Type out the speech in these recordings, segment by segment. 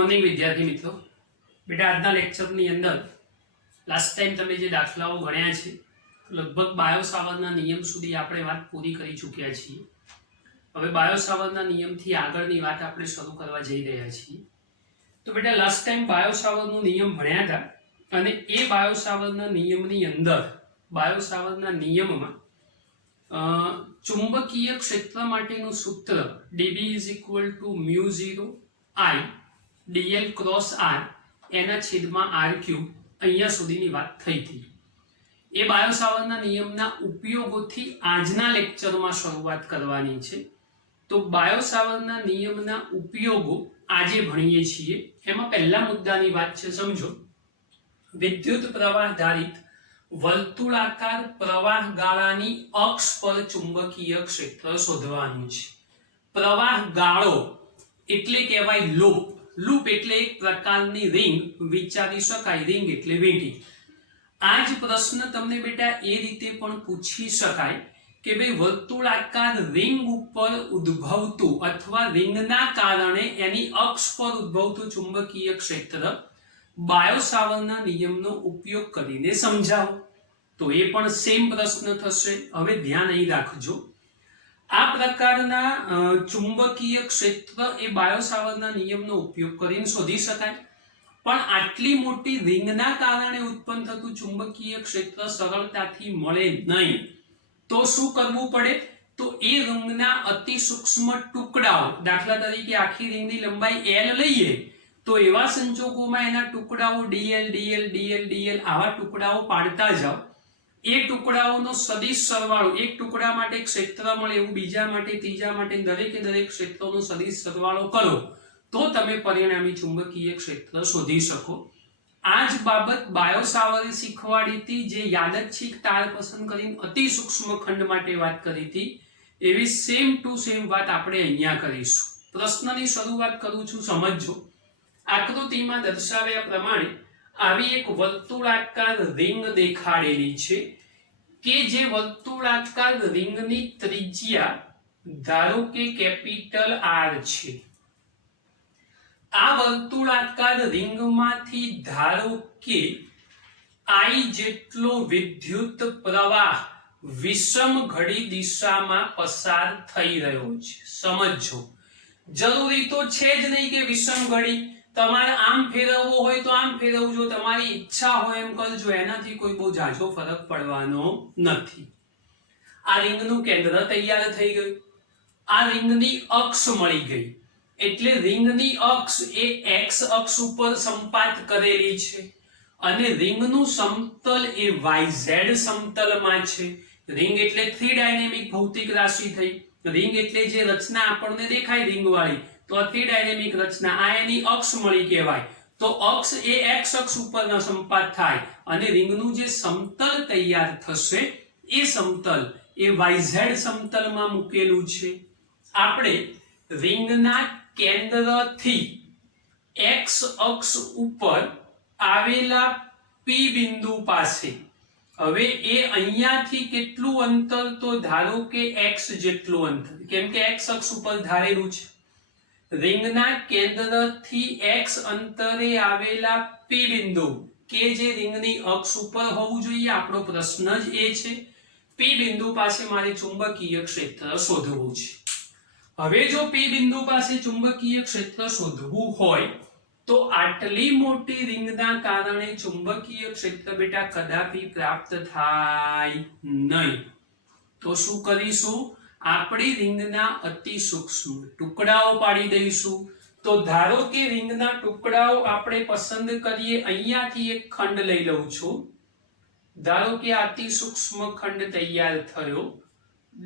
Morning વિદ્યાર્થી મિત્રો, બેટા આજના લેક્ચરની અંદર લાસ્ટ ટાઈમ તમે જે દાખલાઓ ગણ્યા છે લગભગ બાયો સાવરના નિયમ સુધી આપણે વાત પૂરી કરી ચૂક્યા છીએ. હવે બાયો સાવરના નિયમથી આગળની વાત આપણે શરૂ કરવા જઈ રહ્યા છીએ. તો બેટા લાસ્ટ ટાઈમ બાયો સાવરનો નિયમ ભણ્યા હતા અને એ બાયો સાવરના નિયમની અંદર બાયો સાવરના નિયમમાં ચુંબકીય ક્ષેત્ર માટેનું સૂત્ર dB = μ0 I dl cross r એના છેદમાં r³ અહીંયા સુધીની વાત થઈ હતી. એ બાયો સાવરના નિયમના ઉપયોગોથી આજના લેક્ચરમાં શરૂઆત કરવાની છે. તો બાયો સાવરના નિયમના ઉપયોગો આજે ભણીએ છીએ. એમાં પહેલા મુદ્દાની વાત છે, સમજો. વિદ્યુત પ્રવાહ ધારિત વર્તુળાકાર પ્રવાહ ગાળાની અક્ષ પર ચુંબકીય ક્ષેત્ર શોધવાનું છે. પ્રવાહ ગાળો એટલે કહેવાય લૂપ. લૂપ એટલે એક પ્રકારની રિંગ, વિચારી શકાય રિંગ એટલે વીંટી. આ જ પ્રશ્ન તમને બેટા એ રીતે પણ પૂછી શકાય કે ભાઈ વર્તુળાકાર રિંગ ઉપર ઉદ્ભવતું અથવા રિંગના કારણે એની અક્ષ પર ઉદ્ભવતું ચુંબકીય ક્ષેત્ર બાયો સાવરના નિયમનો ઉપયોગ કરીને સમજાવો. તો એ પણ સેમ પ્રશ્ન થશે. હવે ધ્યાન અહીં રાખજો, આ પ્રકારના ચુંબકીય ક્ષેત્ર એ બાયો સાવરના નિયમનો ઉપયોગ કરીને શોધી શકાય, પણ આટલી મોટી રિંગના કારણે ઉત્પન્ન થતું ચુંબકીય ક્ષેત્ર સરળતાથી મળે નહીં. તો શું કરવું પડે? તો એ રિંગના અતિ સૂક્ષ્મ ટુકડાઓ, દાખલા તરીકે આખી રિંગની લંબાઈ L લઈએ તો એવા સંજોગોમાં એના ટુકડાઓ dl dl dl dl આવા ટુકડાઓ પાડતા જાઓ. એ ટુકડાઓનો સદિશ સરવાળો, એક ટુકડા માટે ક્ષેત્ર મળે એવું બીજા માટે, ત્રીજા માટે, દરેકે દરેક ક્ષેત્રોનો સદિશ સરવાળો કરો તો તમે પરિણામી ચુંબકીય ક્ષેત્ર શોધી શકો. આ જ બાબત બાયો સાવરે શીખવાડી હતી, જે યાદચ્છિક તાર પસંદ કરીને અતિ સૂક્ષ્મ ખંડ માટે વાત કરી હતી. એવી સેમ ટુ સેમ વાત આપણે અહીંયા કરીશું. પ્રશ્નની શરૂઆત કરું છું, સમજજો. આકૃતિમાં દર્શાવ્યા પ્રમાણે આવી એક વર્તુળાકાર રિંગ દેખાડેલી છે કે જે વર્તુળાકાર રિંગની ત્રિજ્યા ધારો કે કેપિટલ R છે. આ વર્તુળાકાર રિંગમાંથી ધારો કે I જેટલો વિદ્યુત પ્રવાહ વિષમ ઘડી દિશામાં પસાર થઈ રહ્યો છે. સમજો, જરૂરી તો છે જ નહીં કે વિષમ ઘડી, તમારે આમ ફેરવવો હોય તો આમ ફેરવજો, તમારી ઈચ્છા હોય એમ કરજો, એનાથી કોઈ બહુ ઝાઝો ફરક પડવાનો નથી. આ રિંગનું કેન્દ્ર તૈયાર થઈ ગયું, આ રિંગની અક્ષ મળી ગઈ, એટલે રિંગની અક્ષ એ x અક્ષ ઉપર સંપાત કરેલી છે અને રિંગનું સમતલ એ yz સમતલમાં છે. રિંગ એટલે 3 ડાયનેમિક ભૌતિક રાશિ થઈ. રિંગ એટલે જે રચના આપણને દેખાય રિંગ વાળી, તો 3 ડાયનેમિક રચના, આ એની અક્ષ મળી કહેવાય. તો અક્ષ એ x અક્ષ ઉપરના સંપાત થાય અને રિંગનું જે સમતલ તૈયાર થશે એ સમતલ એ yz સમતલમાં મૂકેલું છે. આપણે રિંગના કેન્દ્રથી x અક્ષ ઉપર આવેલા P બિંદુ પાસે, હવે એ અહીંયાથી કેટલું અંતર? તો ધારો કે x જેટલું અંતર, કેમ કે x અક્ષ ઉપર ધારેલું છે. રિંગના કેન્દ્રથી x અંતરે આવેલા P બિંદુ કે જે રિંગની અક્ષ ઉપર હોવું જોઈએ, આપણો પ્રશ્ન જ એ છે. P બિંદુ પાસે મારે ચુંબકીય ક્ષેત્ર શોધવું છે. હવે જો P બિંદુ પાસે ચુંબકીય ક્ષેત્ર શોધવું હોય તો આટલી મોટી રિંગના કારણે ચુંબકીય ક્ષેત્ર બેટા કદાપી પ્રાપ્ત થાય નહીં. તો શું કરીશું? આપણી રિંગના અતિ સૂક્ષ્મ ટુકડાઓ પાડી દઈશું. તો ધારો કે રિંગના ટુકડાઓ આપણે પસંદ કરીએ, અહીંયાથી એક ખંડ લઈ લઉં છું. ધારો કે અતિ સૂક્ષ્મ ખંડ તૈયાર થયો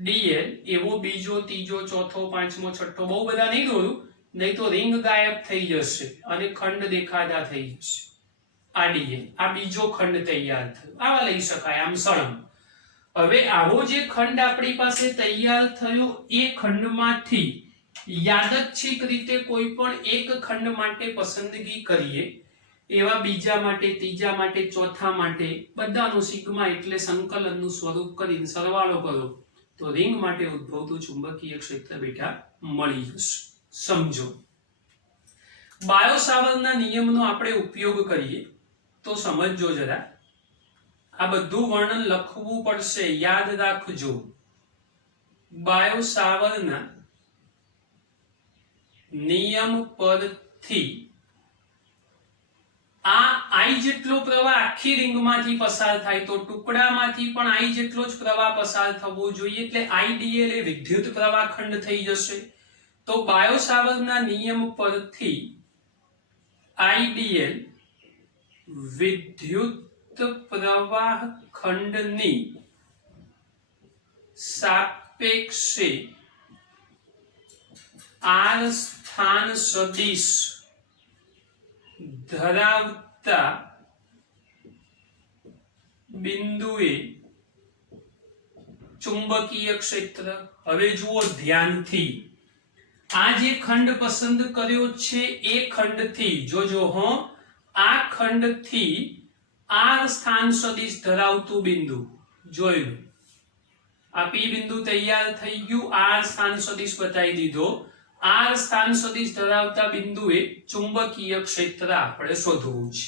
dl, એવો બીજો, ત્રીજો, ચોથો, પાંચમો, છઠ્ઠો, બહુ બધા નહીં દોરું, નહીં તો રિંગ ગાયબ થઈ જશે અને ખંડ દેખાતા થઈ જશે. આ dl, આ બીજો ખંડ તૈયાર થયો, આવા લઈ શકાય આમ સળંગ. હવે આવો જે ખંડ આપણી પાસે તૈયાર થયો એ ખંડમાંથી યાદચ્છિક રીતે કોઈ પણ એક ખંડ માટે પસંદગી કરીએ. એવા બીજા માટે, ત્રીજા માટે, ચોથા માટે બધાનું સિગ્મા એટલે સંકલનનું સ્વરૂપ કરીને સરવાળો કરો તો રિંગ માટે ઉદ્ભવતું ચુંબકીય ક્ષેત્ર બેટા મળી જશે. સમજો, બાયો-સાવર્ટના નિયમનો આપણે ઉપયોગ કરીએ તો સમજજો જરા. આ બધું વર્ણન લખવું પડશે, યાદ રાખજો. બાયો-સાવર્ટના નિયમ પરથી આ આઈ જેટલો પ્રવાહ આખી રિંગમાંથી પસાર થાય તો ટુકડામાંથી પણ આઈ જેટલો જ પ્રવાહ પસાર થવો જોઈએ, એટલે આઈડીએલ એ વિદ્યુત પ્રવાહ ખંડ થઈ જશે. તો બાયો-સાવર્ટના નિયમ પરથી આઈડીએલ વિદ્યુત પ્રવાહ ખંડની સાપેક્ષે આર સ્થાન સદિશ ધરાવતા બિંદુએ ચુંબકીય ક્ષેત્ર. હવે જુઓ ધ્યાનથી, આ જે ખંડ પસંદ કર્યો છે એ ખંડથી જોજો હો, આ ખંડથી આર સ્થાન સદિશ ધરાવતું બિંદુ જોઈ લો. આ પી બિંદુ તૈયાર થઈ ગયું, આર સ્થાન સદિશ બતાવી દીધો. આર સ્થાન સદિશ ધરાવતા બિંદુએ ચુંબકીય ક્ષેત્ર આપણે શોધવું છે.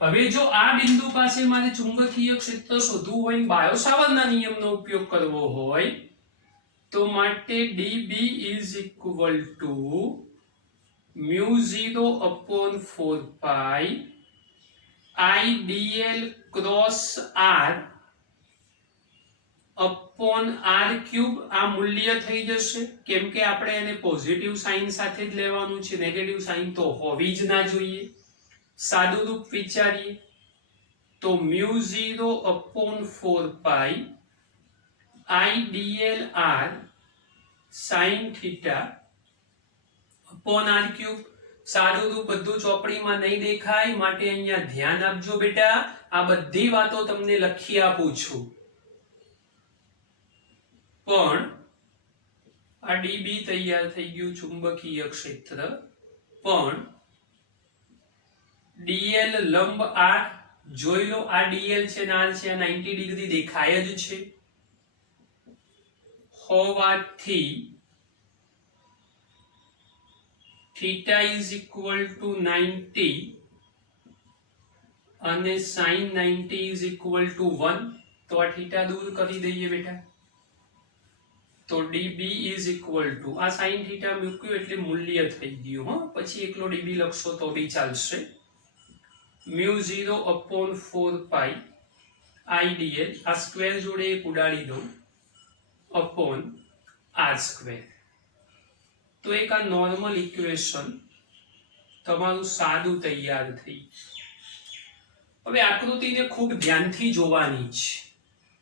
હવે જો આ બિંદુ પાસે મારે ચુંબકીય ક્ષેત્ર શોધવું હોય, બાયો-સાવર્ટના નિયમનો ઉપયોગ કરવો હોય તો માટે dB is equal to μ0/4 pi IDL cross R upon R cube. આ મૂલ્ય થઈ જશે, કેમ કે આપણે એને પોઝિટિવ સાઇન સાથે જ લેવાનું છે, નેગેટિવ સાઇન તો હોવી જ ના જોઈએ. સાદું રૂપ વિચારીએ તો μ0/4 pi IDL R sin theta upon R cube. સાદું રૂપ બધું ચોપડીમાં નહીં દેખાય, માટે અહીંયા ધ્યાન આપજો બેટા. આ બધી વાતો તમને લખી આપું છું. પણ આ ડીબી તૈયાર થઈ ગયું ચુંબકીય ક્ષેત્ર, પણ ડીએલ લંબ આર જોઈ લો. આ ડીએલ છે ને આર છે, આ 90 ડિગ્રી દેખાય જ છે હોવાથી થીટા ઇઝ ઇક્વલ ટુ 90 અને sin 90 ઇઝ ઇક્વલ ટુ 1. તો આ થીટા દૂર કરી દઈએ બેટા. તો dB ઇઝ ઇક્વલ ટુ, આ sin થીટા મૂક્યું એટલે મૂલ્ય થઈ ગયું હો, પછી એકલો dB લખશો તો બી ચાલશે. μ0/4 પાઈ IDL, આ સ્ક્વેર જોડે એક ઉડાડી દઉં, અપોન R સ્ક્વેર. તો એક આ નોર્મલ ઇક્વેશન તમારું સાદું તૈયાર થઈ. હવે આકૃતિને ખૂબ ધ્યાનથી જોવાની છે.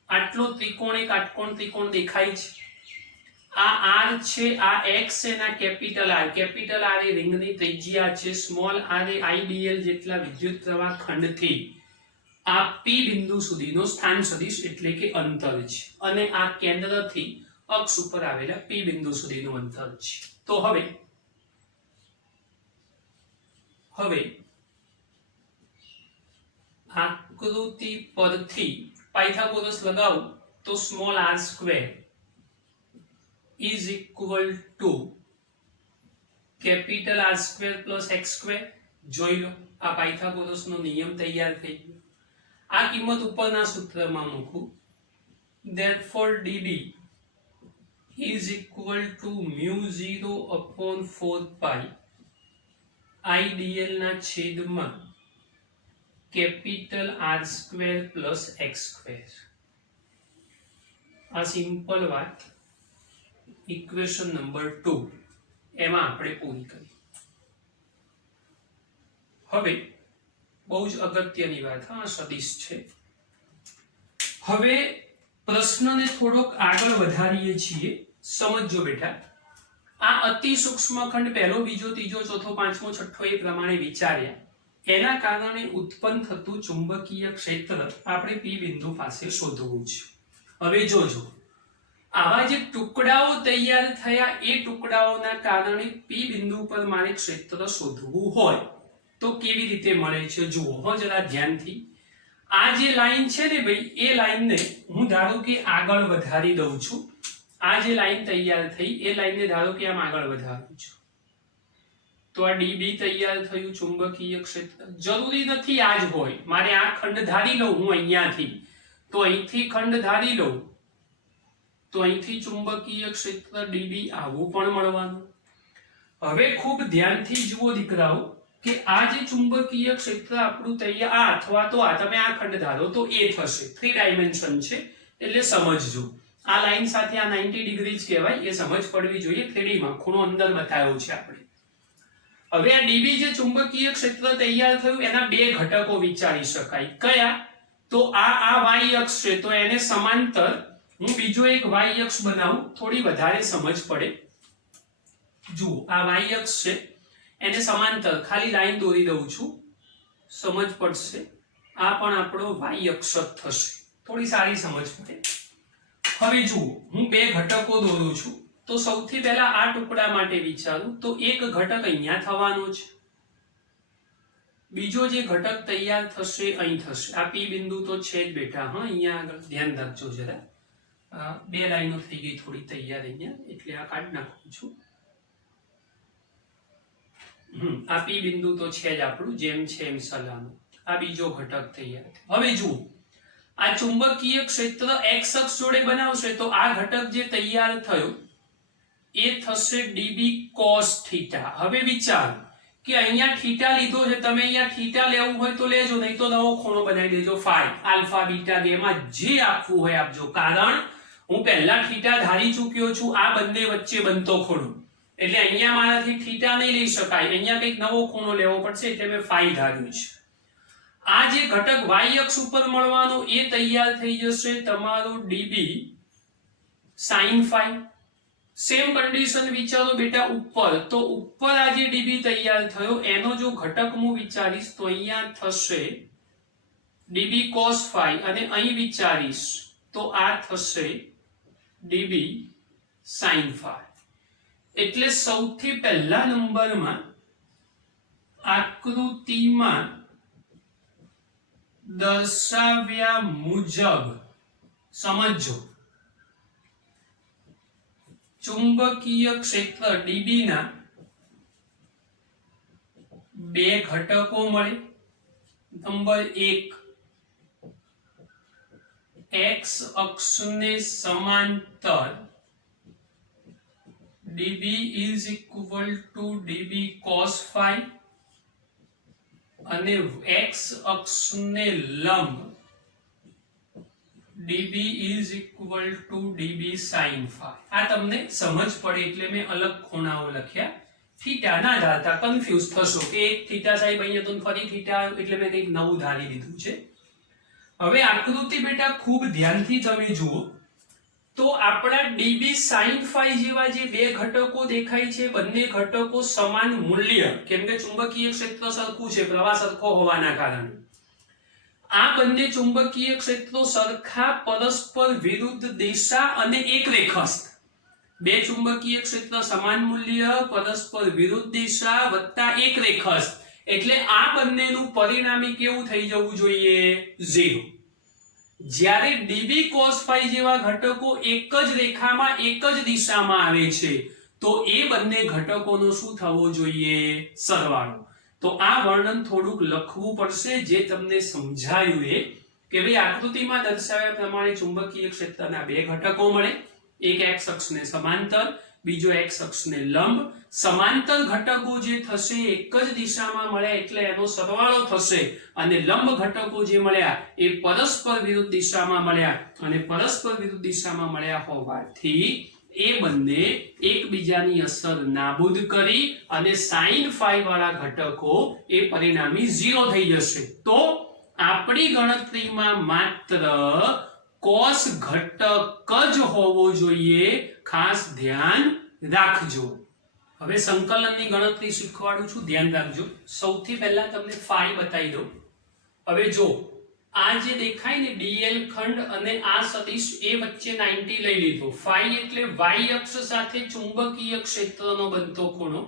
આટલો ત્રિકોણ, એક આટકોણ ત્રિકોણ દેખાય છે. આ R છે, આ X છે અને કેપિટલ R. કેપિટલ R એ રિંગની ત્રિજ્યા છે, સ્મોલ r એ IDL જેટલા વિદ્યુત પ્રવાહ ખંડથી આ P બિંદુ સુધીનો સ્થાન સદિશ એટલે કે અંતર છે, અને આ કેન્દ્રથી અક્ષ ઉપર આવેલા P બિંદુ સુધીનું અંતર છે. તો હવે આકૃતિ પરથી પાયથાગોરસ લગાવો તો small r square is equal to capital R square plus x square. જોઈ લો, આ પાયથાગોરસનો નિયમ તૈયાર થઈ ગયો. આ કિંમત ઉપરના સૂત્રમાં મૂકું. therefore dB is equal to μ0/4 pi IDL ના છેદમાં capital R square plus x square. આ સિમ્પલ વાત ઇક્વેશન નંબર 2 એમાં આપણે પૂરી કરી. હવે બહુ જ અગત્યની વાત, હા સદિશ છે. હવે પ્રશ્નને થોડોક આગળ વધારીએ છીએ. સમજો બેટા, આ અતિ સૂક્ષ્મ ખંડ પહેલો, બીજો, ત્રીજો, ચોથો, પાંચમો, છઠ્ઠો એ પ્રમાણે વિચાર્યા. એના કારણે ઉત્પન્ન થતું ચુંબકીય ક્ષેત્ર આપણે P બિંદુ પાસે શોધવું છે. હવે જોજો, આવા જે ટુકડાઓ તૈયાર થયા એ ટુકડાઓના કારણે P બિંદુ પર મારે ક્ષેત્ર શોધવું હોય તો કેવી રીતે મળે છે જુઓ હો જરા ધ્યાનથી. આ જે લાઈન છે ને ભાઈ, એ લાઈનને હું ધારો કે આગળ વધારી દઉં છું. આ જે લાઈન તૈયાર થઈ એ લાઈનને ધારો કે આમ આગળ વધારું છું. તો આ ડીબી તૈયાર થયું ચુંબકીય ક્ષેત્ર. જરૂરી નથી આ જ હોય, મારે આ ખંડ ધારી લઉં હું અહીંયાથી, તો અહીંથી ખંડ ધારી લઉં તો અહીંથી ચુંબકીય ક્ષેત્ર ડીબી આવું પણ મળવાનું. હવે ખૂબ ધ્યાનથી જુઓ દીકરાઓ કે આ જે ચુંબકીય ક્ષેત્ર આપણું તૈયાર આ અથવા તો આ તમે આ ખંડ ધારો તો એ થશે. 3 ડાયમેન્શન છે એટલે સમજજો. આ લાઈન સાથે આ 90 ડિગ્રી જ કહેવાય, એ સમજ પડવી જોઈએ. 3D માં ખૂણો અંદર બતાવ્યો છે આપણે. હવે આ ડીબી જે ચુંબકીય ક્ષેત્ર તૈયાર થયું એના બે ઘટકો વિચારી શકાય. કયા? તો આ y અક્ષ છે તો એને સમાંતર હું બીજો એક y અક્ષ બનાવું, થોડી વધારે સમજ પડે. જુઓ આ y અક્ષ છે એને સમાંતર ખાલી લાઈન દોરી દઉં છું, સમજ પડશે. આ પણ આપણો y અક્ષ થશે, થોડી સારી સમજ પડે. હવે જુઓ હું બે ઘટકો દોરું છું તો સૌથી પહેલા આ ટુકડા માટે વિચારું તો એક ઘટક અહીંયા થવાનો છે, બીજો જે ઘટક તૈયાર થશે અહીં થશે. આ P બિંદુ તો છે જ બેટા, હા અહીંયા આગળ ધ્યાન રાખજો જરા. બે લાઈનો થઈ ગઈ થોડી તૈયાર અહીંયા, એટલે આ કાઢી નાખું છું. આ P બિંદુ તો છે જ આપણું, જેમ છે એમ સલામત. આ બીજો ઘટક તૈયાર. હવે જુઓ આ ચુંબકીય ક્ષેત્ર x અક્ષ જોડે બનાવશે તો આ ઘટક જે તૈયાર થયો એ થશે db cos θ. હવે વિચાર કે અહીંયા θ લીધો છે, તમે અહીંયા θ લેવું હોય તો લેજો, નહીં તો નવો ખૂણો બનાવી દેજો phi, આલ્ફા, બીટા, ગેમા જે આપવું હોય આપજો. કારણ હું પહેલા θ ધારી ચૂક્યો છું, આ બંને વચ્ચે બનતો ખૂણો, એટલે અહીંયા મારાથી θ નહીં લઈ શકાય, અહીંયા કંઈક નવો ખૂણો લેવો પડશે, એટલે મેં phi ધાર્યું છે. આ જે ઘટક y અક્ષ ઉપર મળવાનો એ તૈયાર થઈ જશે તમારો db sin phi. Same condition વિચારો બેટા ઉપર, તો ઉપર આ જે db તૈયાર થયો એનો જો ઘટક હું વિચારીશ તો અહીંયા થશે db cos phi, અને અહીં વિચારીશ તો આ થશે db sin phi. એટલે સૌથી પહેલા નંબરમાં આકૃતિમાં દર્શાવ્યા મુજબ સમજો ચુંબકીય ક્ષેત્ર db ના બે ઘટકો મળે. નંબર 1 x અક્ષને સમાંતર db is equal to db cos phi, અને x અક્ષને લંબ db is equal to db sin phi. આ તમને સમજ પડે એટલે મેં અલગ ખૂણાઓ લખ્યા. થીટા ના ધારતા કન્ફ્યુઝ થશો કે એક થીટા સાહેબ અહીંયા તો ફરી થીટા એટલે મેં કંઈક નવું ધારી દીધું છે. હવે આકૃતિ બેટા ખૂબ ધ્યાનથી તમે જુઓ તો આપણા db sin phi જેવા જે બે ઘટકો દેખાય છે, બંને ઘટકો સમાન મૂલ્ય, કેમ કે ચુંબકીય ક્ષેત્ર સરખું છે પ્રવાહ સરખો હોવાના કારણે. આ બંને ચુંબકીય ક્ષેત્રો સરખા પરસ્પર વિરુદ્ધ દિશા અને એક રેખસ્થ. બે ચુંબકીય ક્ષેત્ર સમાન મૂલ્ય, પરસ્પર વિરુદ્ધ દિશા વત્તા એક રેખસ્થ, એટલે આ બંનેનું પરિણામી કેવું થઈ જવું જોઈએ? 0. જ્યારે db cos phi જેવા ઘટકો એક જ રેખામાં એક જ દિશામાં આવે છે તો એ બંને ઘટકોનો શું થવો જોઈએ? સરવાળો. તો આ વર્ણન થોડુંક લખવું પડશે, જે તમને સમજાયું એ કે ભાઈ આકૃતિમાં દર્શાવ્યા પ્રમાણે ચુંબકીય ક્ષેત્રના બે ઘટકો મળે, એક x અક્ષને સમાંતર, બીજો x અક્ષને લંબ. સમાંતર ઘટકો જે થશે એક જ દિશામાં મળ્યા એટલે એનો સરવાળો થશે, અને લંબ ઘટકો જે મળ્યા એ પરસ્પર વિરુદ્ધ દિશામાં મળ્યા, અને પરસ્પર વિરુદ્ધ દિશામાં મળ્યા હોવાથી એ બંને એકબીજાની અસર નાબૂદ કરી અને sin phi વાળા ઘટકો એ પરિણામી 0 થઈ જશે. તો આપણી ગણતરીમાં માત્ર cos ઘટક જ હોવો જોઈએ, ખાસ ધ્યાન રાખજો. હવે સંકલનની ગણતરી શીખવાડું છું, ધ્યાન રાખજો. સૌથી પહેલા તમને phi બતાવી દઉં. હવે જો આ જે દેખાય ને dl ખંડ અને આ સદિશ એ વચ્ચે 90 લઈ લીધો. phi એટલે y અક્ષ સાથે ચુંબકીય ક્ષેત્રનો બનતો ખૂણો.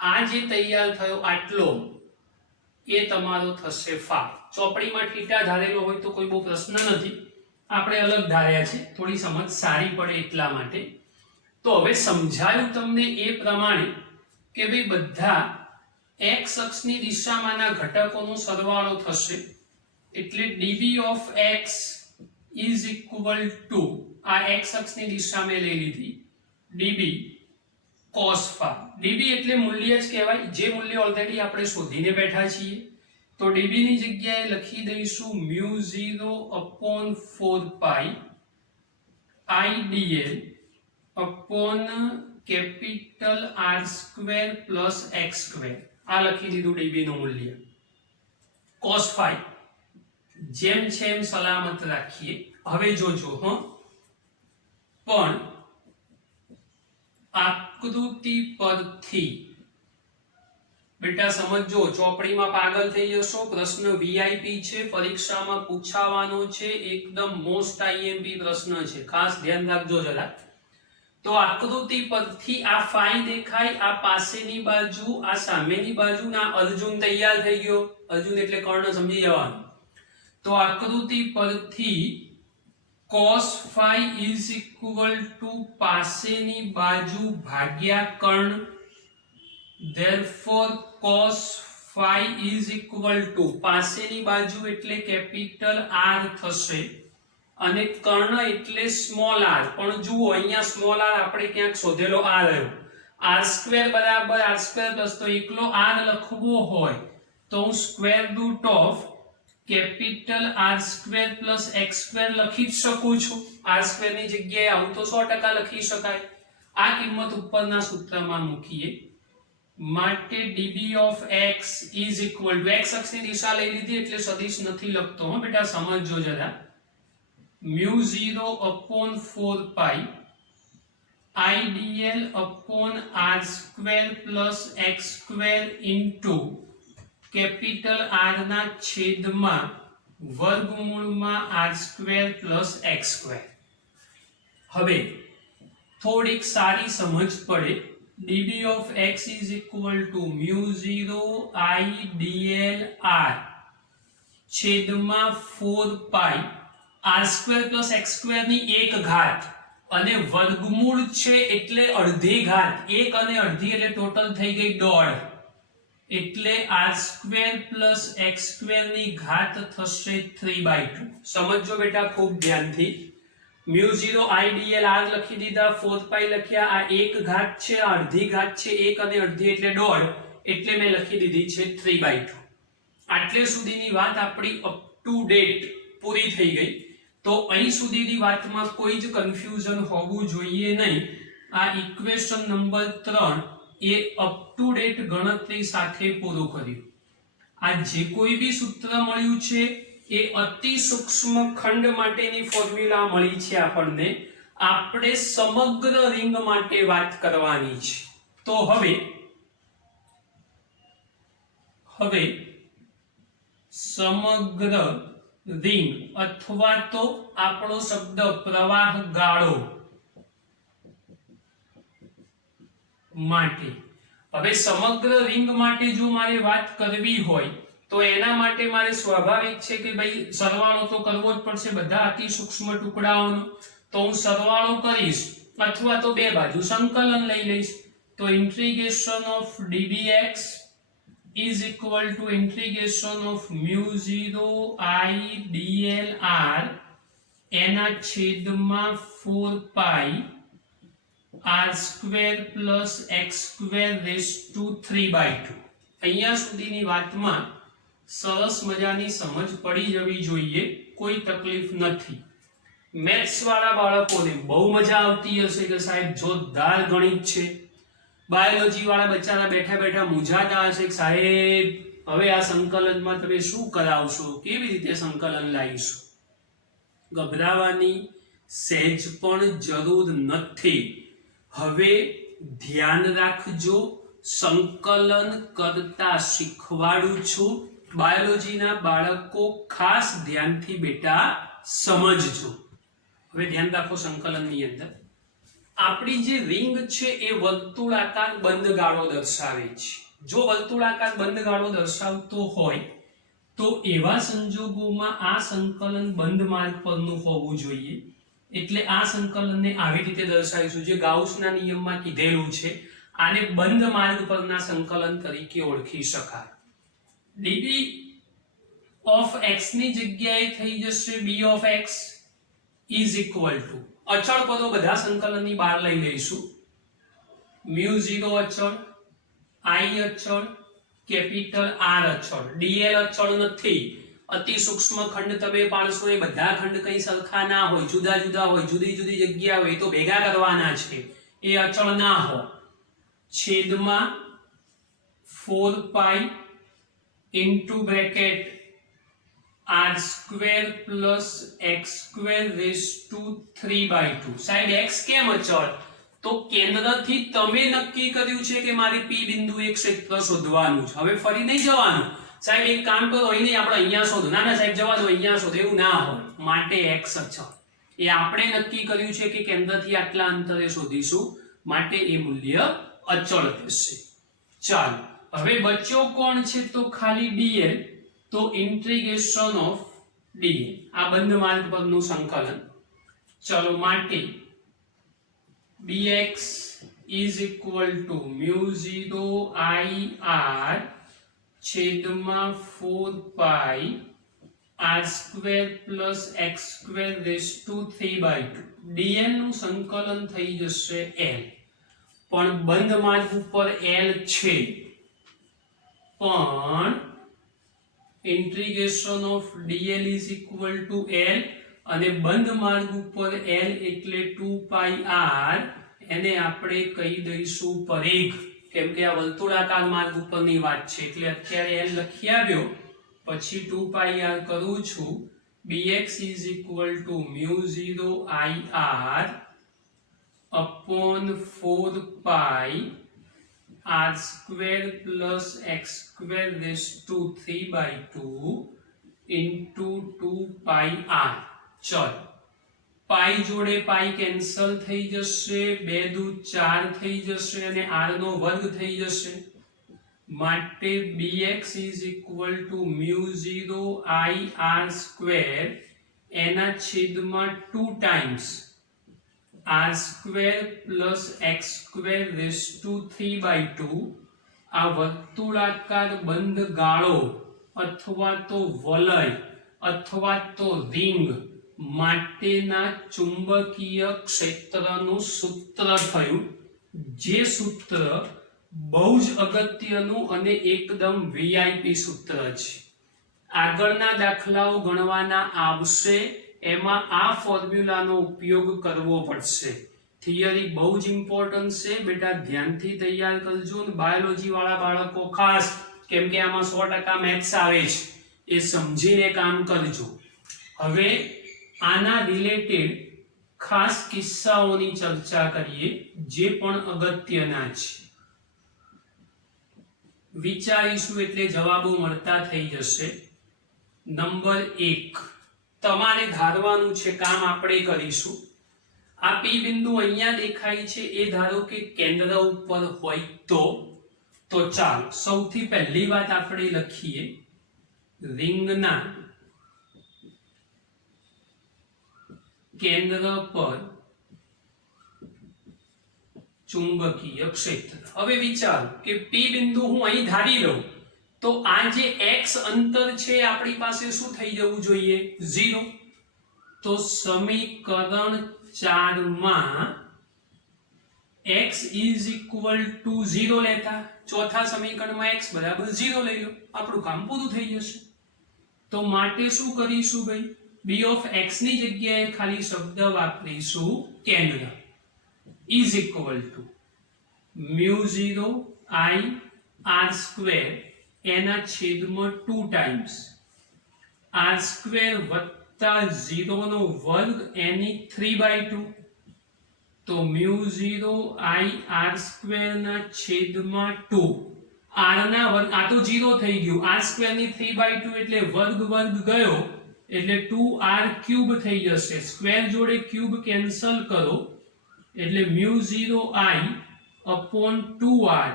આ જે તૈયાર થયો આટલો એ તમારો થશે phi. ચોપડીમાં θ ધારેલો હોય તો કોઈ બહુ પ્રશ્ન નથી, આપણે અલગ ધાર્યા છે, થોડી સમજ સારી પડે એટલા માટે. તો હવે સમજાયું તમને એ પ્રમાણે કે ભાઈ બધા x અક્ષની દિશામાંના ઘટકોનો સરવાળો થશે એટલે dB of x is equal to આ x અક્ષની દિશા મેં લઈ લીધી dB cos phi dB એટલે મૂલ્ય જ કહેવાય જે મૂલ્ય ઓલરેડી આપણે શોધીને બેઠા છીએ તો dB ની જગ્યાએ લખી દઈશું μ0 upon 4 pi IDL upon capital R square plus x square આ લખી દીધું dB નું મૂલ્ય cos phi જેમ છે એમ સલામત રાખીએ હવે જોજો હો પણ આકૃતિ પરથી બેટા સમજો ચોપડીમાં પાગલ થઈ જશો પ્રશ્ન વીઆઈપી છે પરીક્ષામાં પૂછાવાનો છે એકદમ મોસ્ટ આઈએમપી પ્રશ્ન છે ખાસ ધ્યાન રાખજો જરા તો આકૃતિ પરથી આ ફાઈ દેખાય આ પાસેની બાજુ આ સામેની બાજુ ના અર્જુન તૈયાર થઈ ગયો અર્જુન એટલે કર્ણ સમજી જવાનું તો આકૃતિ પરથી cos phi is equal to પાસેની બાજુ ભાગ્યા કર્ણ therefore cos phi is equal to પાસેની બાજુ એટલે કેપિટલ R થશે અને કર્ણ એટલે સ્મોલ r પણ જુઓ અહીંયા સ્મોલ r આપણે ક્યાંક શોધેલો r આવ્યો r² બરાબર r² પ્લસ તો એકલો r લખવો હોય તો હું square root of capital r² plus x² લખી જ શકું છું r² ની જગ્યાએ આવું તો 100% લખી શકાય આ કિંમત ઉપરના સૂત્રમાં મૂકીએ માટે dB of x is equal to x અક્ષની દિશા લઈ લીધી એટલે સદિશ નથી લખતો હો બેટા સમજજો જરા μ0 upon 4 pi IDL upon r² plus x² into capital R ના છેદમાં વર્ગમૂળમાં r² plus x². હવે થોડીક સારી સમજ પડે dB of x is equal to μ0 IDL R છેદમાં 4 pi r² plus x² ની એક ઘાત અને વર્ગમૂળ છે એટલે અડધી ઘાત એક અને અડધી એટલે ટોટલ થઈ ગઈ દોઢ એટલે r² plus x² ની ઘાત થશે 3/2 સમજો બેટા ખૂબ ધ્યાનથી μ0 IDL R લખી દીધા 4 pi લખ્યા આ એક ઘાત છે આ અડધી ઘાત છે એક અને અડધી એટલે દોઢ એટલે મેં લખી દીધી છે 3/2 આટલે સુધીની વાત આપણી અપ ટુ ડેટ પૂરી થઈ ગઈ તો અહીં સુધીની વાતમાં કોઈ જ કન્ફ્યુઝન હોવું જોઈએ નહીં આ equation number 3 A up to date ગણતરી સાથે પૂરું કર્યું આ જે કોઈ બી સૂત્ર મળ્યું છે એ અતિ સૂક્ષ્મ ખંડ માટેની ફોર્મ્યુલા મળી છે આપણને આપણે સમગ્ર રિંગ માટે વાત કરવાની છે તો હવે સમગ્ર રિંગ અથવા તો આપણો શબ્દ પ્રવાહ ગાળો માટે હવે સમગ્ર રિંગ માટે જો મારે વાત કરવી હોય તો એના માટે મારે સ્વાભાવિક છે કે ભાઈ સરવાળો તો કરવો જ પડશે બધા અતિ સૂક્ષ્મ ટુકડાઓનો તો હું સરવાળો કરીશ અથવા તો બે બાજુ સંકલન લઈ લઈશ તો integration of dbx is equal to integration of μ0 I dl r એના છેદમાં 4 pi r² plus x² raised to 3/2 અહીંયા સુધીની વાતમાં સરસ મજાની સમજ પડી જવી જોઈએ કોઈ તકલીફ નથી મેથ્સ વાળા બાળકોને બહુ મજા આવતી હશે કે સાહેબ જોરદાર ગણિત છે બાયોલોજી વાળા બચ્ચારા બેઠા બેઠા મૂંઝાતા હશે કે સાહેબ હવે આ સંકલનમાં તમે શું કરાવશો કેવી રીતે સંકલન લાવીશું ગભરાવાની સહેજ પણ જરૂર નથી હવે ધ્યાન રાખજો સંકલન કરતા શીખવાડું છું બાયોલોજીના બાળકો ખાસ ધ્યાનથી બેટા સમજજો હવે ધ્યાન રાખો સંકલનની અંદર આપણી જે રિંગ છે એ વર્તુળાકાર બંધ ગાળો દર્શાવે છે જો વર્તુળાકાર બંધ ગાળો દર્શાવતો હોય તો એવા સંજોગોમાં આ સંકલન બંધ માર્ગ પરનું હોવું જોઈએ એટલે આ સંકલનને આવી રીતે દર્શાવીશું જે ગાઉસના નિયમમાં કીધેલું છે આને બંધ માર્ગ પરના સંકલન તરીકે ઓળખી શકાય. db ઓફ x ની જગ્યાએ થઈ જશે b of x is equal to અચળ પદો બધા સંકલનની બહાર લઈ લઈશું. μ0 અચળ, i અચળ, કેપિટલ R અચળ, dl અચળ નથી. અતિ સૂક્ષ્મ ખંડ તમે પાડશો એ બધા ખંડ કઈ સરખા ના હોય, જુદા જુદા હોય, જુદી જુદી જગ્યા હોય, તો ભેગા કરવાના છે. એ અચળ ના હોય. છેદમાં 4 pi into bracket r square plus x square raise to 3/2. Side x કેમ અચળ? તો કેન્દ્રથી તમે નક્કી કર્યું છે કે મારે p બિંદુએ ક્ષેત્ર શોધવાનું છે. હવે ફરી નહીં જવાનું સાહેબ, એક કામ કરો, અહીં આપણે અહીંયા શોધો. ના ના સાહેબ, જવા દો, અહીંયા શોધો, એવું ના હોય. માટે x અચળ એ આપણે નક્કી કર્યું છે કે કેન્દ્રથી આટલા અંતરે શોધીશું, માટે એ મૂલ્ય અચળ થશે. ચાલો હવે બચ્યો કોણ છે? તો ખાલી dl. તો ઇન્ટિગ્રેશન ઓફ dl, આ બંધ માર્ગ પરનું સંકલન. ચલો માટે bx is equal to μ0 ir છેદમાં 4 pi r square plus x square raise to 3/2. dl નું સંકલન થઈ જશે l. પણ બંધ માર્ગ ઉપર l છે, પણ integration of dl is equal to l અને બંધ માર્ગ ઉપર l એટલે 2 પાઈ r, એને આપણે કહી દઈશું પરિઘ, કેમ કે આ વર્તુળાકાર માર્ગ ઉપરની વાત છે એટલે અત્યારે l લખી આવ્યો, પછી 2 પાઈ r કરું છું. bx is equal to μ0 ir upon 4 pi r square plus x square raised to 3/2 into 2 pi r. ચલો પાઈ જોડે પાઈ કેન્સલ થઈ જશે, 2 દુ 4 થઈ જશે અને r નો વર્ગ થઈ જશે. માટે bx is equal to μ0 ir square એના છેદમાં 2 times r square plus x square raised to 3/2. આ વર્તુળાકાર બંધ ગાળો અથવા તો વલય અથવા તો રિંગ માટેના ચુંબકીય ક્ષેત્રનું સૂત્ર થયું, જે સૂત્ર બહુ જ અગત્યનું અને એકદમ વીઆઈપી સૂત્ર છે. આગળના દાખલાઓ ગણવાના આવશે, એમાં આ ફોર્મ્યુલાનો ઉપયોગ કરવો પડશે. થિયરી બહુ જ ઇમ્પોર્ટન્ટ છે બેટા, ધ્યાનથી તૈયાર કરજો. બાયોલોજી વાળા બાળકો ખાસ, કેમ કે આમાં 100% મેથ્સ આવે છે, એ સમજીને કામ કરજો. હવે આના રિલેટેડ ખાસ કિસ્સાઓની ચર્ચા કરીએ જે પણ અગત્યના છે. વિચારીશું એટલે જવાબો મળતા થઈ જશે. નંબર 1 તમારે ધારવાનું છે, કામ આપણે કરીશું. આ P બિંદુ અહીંયા દેખાય છે, એ ધારો કે કેન્દ્ર ઉપર હોય તો ચાલો સૌથી પહેલી વાત આપણે લખીએ, રિંગના કેન્દ્ર પર ચુંબકીય ક્ષેત્ર. હવે વિચારો કે P બિંદુ હું અહીં ધારી લઉં તો આ જે x અંતર છે આપણી પાસે શું થઈ જવું જોઈએ? 0. તો સમીકરણ 4 માં x is equal to 0 લેતા, ચોથા સમીકરણમાં x બરાબર 0 લઈ લો, આપણું કામ પૂરું થઈ જશે. તો માટે શું કરીશું ભાઈ? b of x ની જગ્યાએ ખાલી શબ્દ વાપરીશું કેન્દ્ર is equal to μ0 i r square એના છેદમાં 2 times r square વત્તા 0 નો વર્ગ એની 3/2. તો μ0 i r square ના છેદમાં 2, r ના વર્ગ, આ તો 0 થઈ ગયું, r square ની 3/2 એટલે વર્ગ વર્ગ ગયો એટલે 2r ક્યુબ થઈ જશે. સ્ક્વેર જોડે ક્યુબ કેન્સલ કરો એટલે μ0 i upon 2r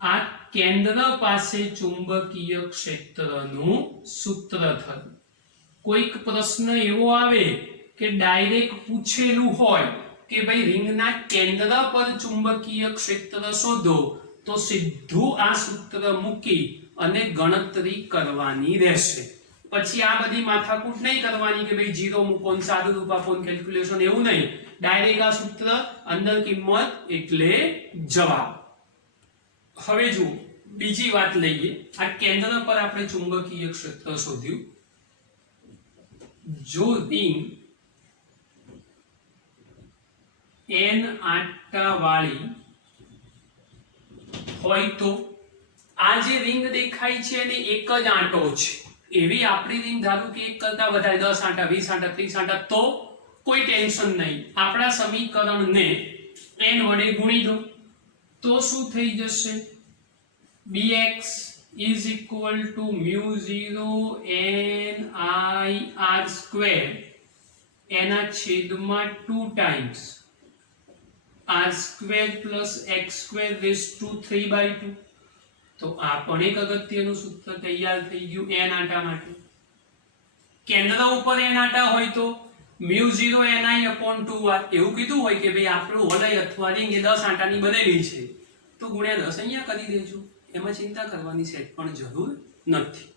આ કેન્દ્ર પાસે ચુંબકીય ક્ષેત્રનું સૂત્ર થયું. કોઈક પ્રશ્ન એવો આવે કે ડાયરેક્ટ પૂછેલું હોય કે ભાઈ રિંગના કેન્દ્ર પર ચુંબકીય ક્ષેત્ર શોધો તો સીધું આ સૂત્ર મૂકી અને ગણતરી કરવાની રહેશે. પછી આ બધી માથાકૂટ નહીં કરવાની કે ભાઈ 0 મૂકો ને સાદું રૂપ આપો ને કેલ્ક્યુલેશન, એવું નહીં. ડાયરેક્ટ આ સૂત્ર, અંદર કિંમત એટલે જવાબ. હવે જુઓ બીજી વાત લઈએ. આ કેન્દ્ર પર આપણે ચુંબકીય ક્ષેત્ર શોધ્યું. જો રિંગ n આંટા વાળી હોય તો આ જે રિંગ દેખાય છે એને એક જ આંટો છે. એવી આપણી રિંગ ધારો કે એક કરતા વધારે 10 આંટા, 20 આંટા, 30 આંટા, તો કોઈ ટેન્શન નહીં. આપણા સમીકરણને n વડે ગુણી દો તો શું થઈ જશે? bx is equal to mu 0 n I r square એના છેદમાં 2 times r square plus x square raised to 3/2. તો આ પણ એક અગત્યનું સૂત્ર તૈયાર થઈ ગયું n આંટા માટે. કેન્દ્ર ઉપર n આંટા હોય તો mu 0 ni upon 2r એવું કીધું હોય કે ભાઈ આપણું વલય અથવા રિંગ એ 10 આંટાની બનેલી છે તો ગુણ્યા 10 અહીંયા કરી દેજો. એમાં ચિંતા કરવાની સેટ પણ જરૂર નથી.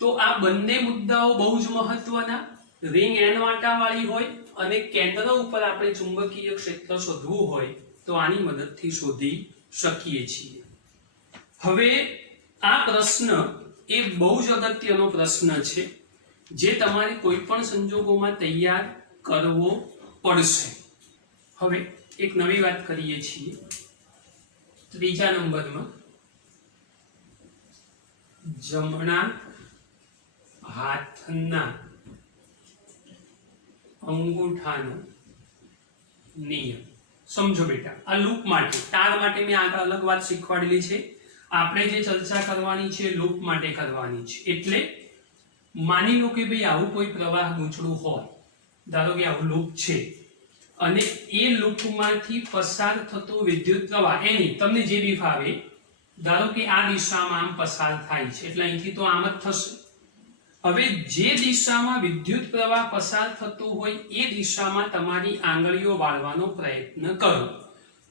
તો આ બંને મુદ્દાઓ બહુ જ મહત્વના. રિંગ n આંટા વાળી હોય અને કેન્દ્ર ઉપર આપણે ચુંબકીય ક્ષેત્ર શોધવું હોય તો આની મદદથી શોધી શકીએ છીએ. હવે આ પ્રશ્ન એ બહુ જ અગત્યનો પ્રશ્ન છે જે તમારે કોઈ પણ સંજોગોમાં તૈયાર કરવો પડશે. હવે એક નવી વાત કરીએ છીએ. ત્રીજા નંબરમાં જમણા હાથના અંગૂઠાનો નિયમ સમજો બેટા. આ લૂપ માટે, તાર માટે મેં આગળ અલગ વાત શીખવાડેલી છે. આપણે જે ચર્ચા કરવાની છે લૂપ માટે કરવાની છે. એટલે માની લો કે ભાઈ આવું કોઈ પ્રવાહ ગૂંચળું હોય, ધારો કે આવું લૂપ છે અને એ લૂપમાંથી પસાર થતો વિદ્યુત પ્રવાહ એની તમને જે બી ફાવે, ધારો કે આ દિશામાં આમ પસાર થાય છે એટલે અહીંથી તો આમ જ થશે. હવે જે દિશામાં વિદ્યુત પ્રવાહ પસાર થતો હોય એ દિશામાં તમારી આંગળીઓ વાળવાનો પ્રયત્ન કરો.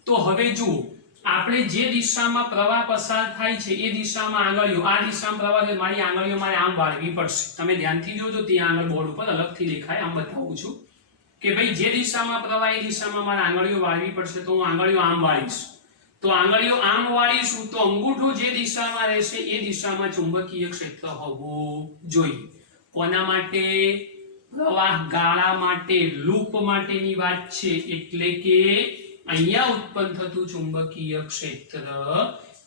તો હવે જુઓ, આપણે જે દિશામાં પ્રવાહ પસાર થાય છે એ દિશામાં આંગળીઓ, આ દિશામાં પ્રવાહ છે, મારી આંગળીઓ મારે આમ વાળવી પડશે. તમે ધ્યાનથી જોજો, ત્યાં આગળ બોર્ડ ઉપર અલગથી દેખાય, આમ બતાવું છું કે ભાઈ જે દિશામાં પ્રવાહ એ દિશામાં મારે આંગળીઓ વાળવી પડશે. તો હું આંગળીઓ આમ વાળીશ. તો આંગળીઓ આમ વાળીશું તો અંગૂઠો જે દિશામાં રહેશે એ દિશામાં ચુંબકીય ક્ષેત્ર હોવું જોઈએ. કોના માટે? પ્રવાહ ગાળા માટે, લૂપ માટેની વાત છે. એટલે કે અહીંયા ઉત્પન્ન થતું ચુંબકીય ક્ષેત્ર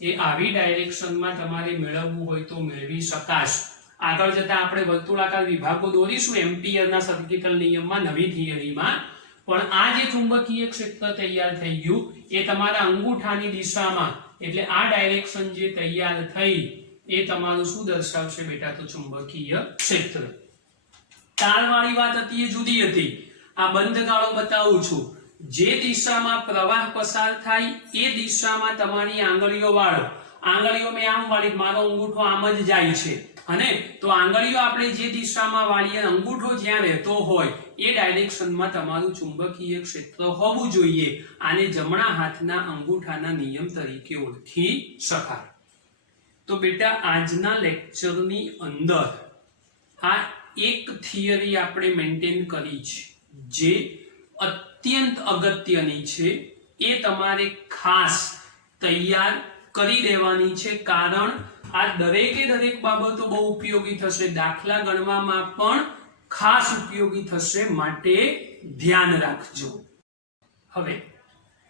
એ આવી ડાયરેક્શનમાં તમારે મેળવવું હોય તો મેળવી શકાશે. આગળ જતા આપણે વર્તુળાકાર વિભાગો દોરીશું એમ્પિયરના સર્કિટલ નિયમમાં, નવી થિયરીમાં. પણ આ જે ચુંબકીય ક્ષેત્ર તૈયાર થઈ ગયું એ તમારા અંગૂઠાની દિશામાં, એટલે આ ડાયરેક્શન જે તૈયાર થઈ એ તમારું શું દર્શાવશે બેટા? તો ચુંબકીય ક્ષેત્ર. તારવાળી વાત હતી એ જુદી હતી. આ બંધ ગાળો બતાવું છું. જે દિશામાં પ્રવાહ પસાર થાય એ દિશામાં તમારી આંગળીઓ વાળો. આંગળીઓ મેં આમ વાળી, મારો અંગૂઠો આમ જ જાય છે અને તો આંગળીઓ આપણે જે દિશામાં વાળીએ, અંગૂઠો જ્યાં રહેતો હોય એ ડાયરેક્શનમાં તમારું ચુંબકીય ક્ષેત્ર હોવું જોઈએ. આને જમણા હાથના અંગૂઠાના નિયમ તરીકે ઓળખી શકાય. તો બેટા આજના લેક્ચરની અંદર આ એક થિયરી આપણે મેન્ટેન કરી છે જે અત્યંત અગત્યની છે. એ તમારે ખાસ તૈયાર કરી દેવાની છે, કારણ આ દરેકે દરેક બાબતો બહુ ઉપયોગી થશે. દાખલા ગણવામાં પણ ખાસ ઉપયોગી થશે, માટે ધ્યાન રાખજો. હવે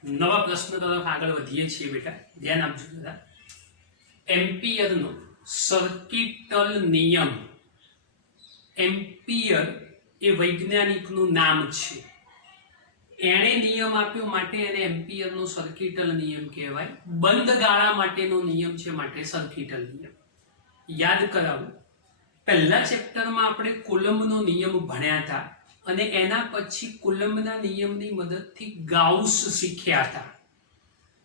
નવા પ્રશ્ન તરફ આગળ વધીએ છીએ બેટા, ધ્યાન આપજો જરા. એમ્પિયરનો સર્કિટલ નિયમ. એમ્પિયર એ વૈજ્ઞાનિકનું નામ છે. એણે નિયમ આપ્યો માટે એને એમ્પિયરનો સર્કિટલ નિયમ કહેવાય. બંધ ગાળા માટેનો નિયમ છે માટે સર્કિટલ નિયમ. યાદ કરાવું, પહેલા ચેપ્ટરમાં આપણે કુલમ્બનો નિયમ ભણ્યા હતા અને એના પછી કુલમ્બના નિયમની મદદથી ગાઉસ શીખ્યા હતા.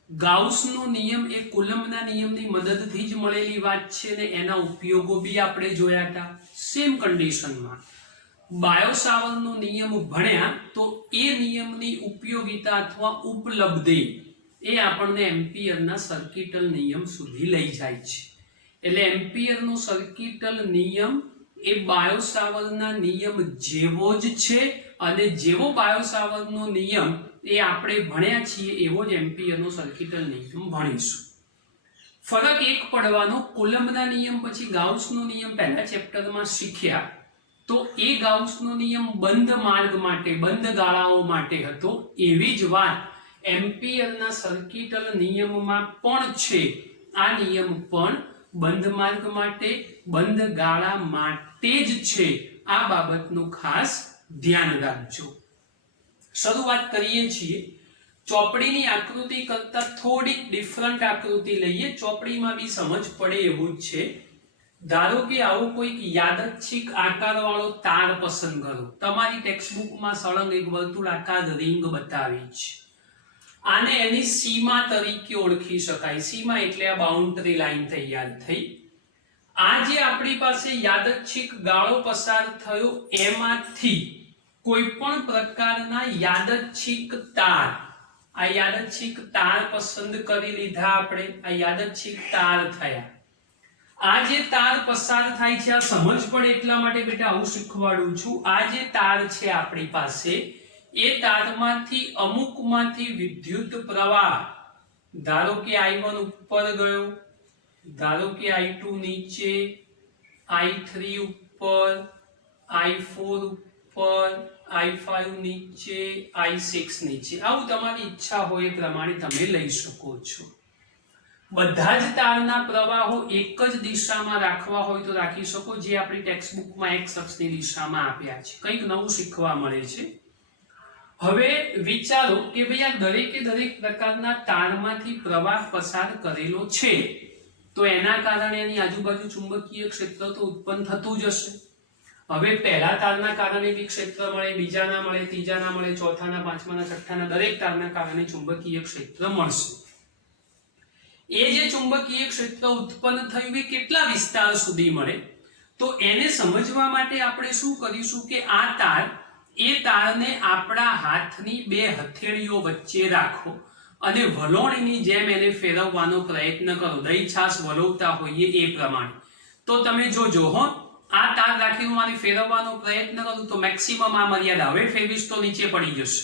ગાઉસનો નિયમ એ કુલમ્બના નિયમની મદદથી જ મળેલી વાત છે ને એના ઉપયોગો બી આપણે જોયા હતા. સેમ કન્ડિશનમાં બાયોસાવર્ટનો નિયમ ભણ્યા તો એ નિયમની ઉપયોગિતા અથવા ઉપલબ્ધિ એ આપણને એમ્પિયરના સર્કિટલ નિયમ સુધી લઈ જાય છે. એટલે એમ્પિયરનો સર્કિટલ નિયમ એ બાયોસાવર્ટના નિયમ જેવો જ છે અને જેવો બાયોસાવર્ટનો નિયમ એ આપણે ભણ્યા છીએ એવો જ એમ્પિયરનો સર્કિટલ નિયમ ભણીશું. ફરક એક પડવાનો, કુલમ્બના નિયમ પછી ગાઉસનો નિયમ પહેલા ચેપ્ટરમાં શીખ્યા તો એ ગાઉસનો નિયમ બંધ માર્ગ માટે, બંધ ગાળાઓ માટે હતો. એવી જ વાત એમ્પિયરના સર્કિટલ નિયમમાં પણ છે. આ નિયમ પણ બંધ માર્ગ માટે, બંધ ગાળા માટે જ છે. આ બાબતનું ખાસ ધ્યાન રાખજો. શરૂઆત કરીએ છીએ. ચોપડીની આકૃતિ કરતા થોડી ડિફરન્ટ આકૃતિ લઈએ, ચોપડીમાં બી સમજ પડે એવું જ છે. ધારો કે આવો કોઈક યાદચ્છિક આકારવાળો તાર પસંદ કરો. તમારી ટેક્સ્ટબુકમાં સળંગ એક વર્તુળાકાર રિંગ બતાવી છે. આને એની સીમા તરીકે ઓળખી શકાય. સીમા એટલે આ બાઉન્ડરી લાઈન તૈયાર થઈ. આ જે આપણી પાસે યાદચ્છિક ગાળો પસાર થયો એમાંથી કોઈ પણ પ્રકારના યાદચ્છિક તાર, આ યાદચ્છિક તાર પસંદ કરી લીધા આપણે. આ યાદચ્છિક તાર થયા. આ જે તાર પસાર થાય છે, આ સમજ પડે એટલા માટે બેટા આવું શીખવાડું છું. આ જે તાર છે આપણી પાસે, એ તારમાંથી અમુકમાંથી વિદ્યુત પ્રવાહ, ધારો કે I1 ઉપર ગયો, ધારો કે I2 નીચે, I3 ઉપર, I4 ઉપર, I5 નીચે, I6 નીચે, આવું તમારી ઈચ્છા હોય એ પ્રમાણે તમે લઈ શકો છો. બધા જ તારના પ્રવાહો એક જ દિશામાં રાખવા હોય તો રાખી શકો, જે આપણી ટેક્સ્ટબુકમાં x અક્ષની દિશામાં આપ્યા છે. કંઈક નવું શીખવા મળે છે. હવે વિચારો કે ભાઈ આ દરેકે દરેક પ્રકારના તારમાંથી પ્રવાહ પસાર કરેલો છે તો એના કારણે એની આજુબાજુ ચુંબકીય ક્ષેત્ર તો ઉત્પન્ન થતું જ હશે. હવે પહેલા તારના કારણે બી ક્ષેત્ર મળે, બીજાના મળે, ત્રીજાના મળે, ચોથાના, પાંચમાના, છઠ્ઠાના, દરેક તારના કારણે ચુંબકીય ક્ષેત્ર મળશે. એ જે ચુંબકીય ક્ષેત્ર ઉત્પન્ન થયું એ કેટલા વિસ્તાર સુધી મળે, તો એને સમજવા માટે આપણે શું કરીશું કે આ તાર, એ તારને આપણા હાથની બે હથેળીઓ વચ્ચે રાખો અને વલોણીની જેમ એને ફેરવવાનો પ્રયત્ન કરો. દહીં છાશ વલોવતા હોઈએ એ પ્રમાણે. તો તમે જોજો હો, આ તાર રાખીને મારે ફેરવવાનો પ્રયત્ન કરું તો મેક્સિમમ આ મર્યાદા, હવે ફેરવીશ તો નીચે પડી જશે.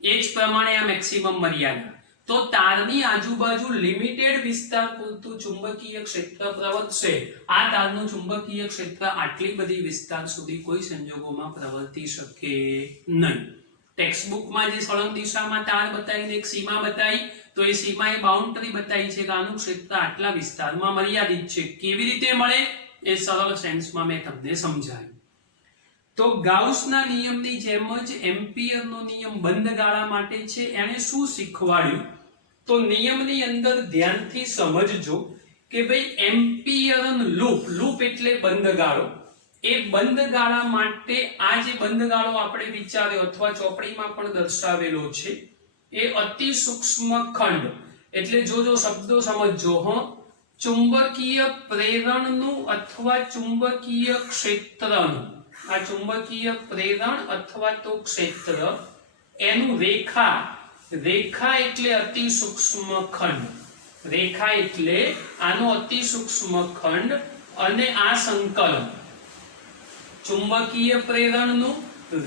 એ જ પ્રમાણે આ મેક્સિમમ મર્યાદા. તો તારની આજુબાજુ લિમિટેડ વિસ્તાર પૂરતું ચુંબકીય ક્ષેત્ર પ્રવર્તશે. આ તારનું ચુંબકીય ક્ષેત્ર આટલી બધી વિસ્તાર સુધી કોઈ સંજોગોમાં પ્રવર્તી શકે નહીં. ટેક્સ્ટબુકમાં જે સળંગ દિશામાં તાર બતાવીને એક સીમા બતાવી, તો એ સીમા એ બાઉન્ડરી બતાવી છે કે આનું ક્ષેત્ર આટલા વિસ્તારમાં મર્યાદિત છે. કેવી રીતે મળે એ સરળ સેન્સમાં મેં તમને સમજાવ્યું. તો ગાઉસના નિયમની જેમ જ એમ્પિયરનો નિયમ બંધ ગાળા માટે છે. એણે શું શીખવાડ્યું, તો નિયમની અંદર ધ્યાનથી સમજજો કે ભાઈ એમ્પિયરન લૂપ, લૂપ એટલે બંધ ગાળો, એ બંધ ગાળા માટે આ જે બંધ ગાળો આપણે વિચાર્યો અથવા ચોપડીમાં પણ દર્શાવેલો છે, એ અતિ સૂક્ષ્મ ખંડ, એટલે જો શબ્દો સમજજો હો, ચુંબકીય પ્રેરણનું અથવા ચુંબકીય ક્ષેત્રનું, આ ચુંબકીય પ્રેરણ અથવા તો ક્ષેત્ર એનું રેખા, રેખા એટલે અતિ સૂક્ષ્મ ખંડ, રેખા એટલે આનો અતિ સૂક્ષ્મ ખંડ અને આ સંકલન, ચુંબકીય પ્રેરણનું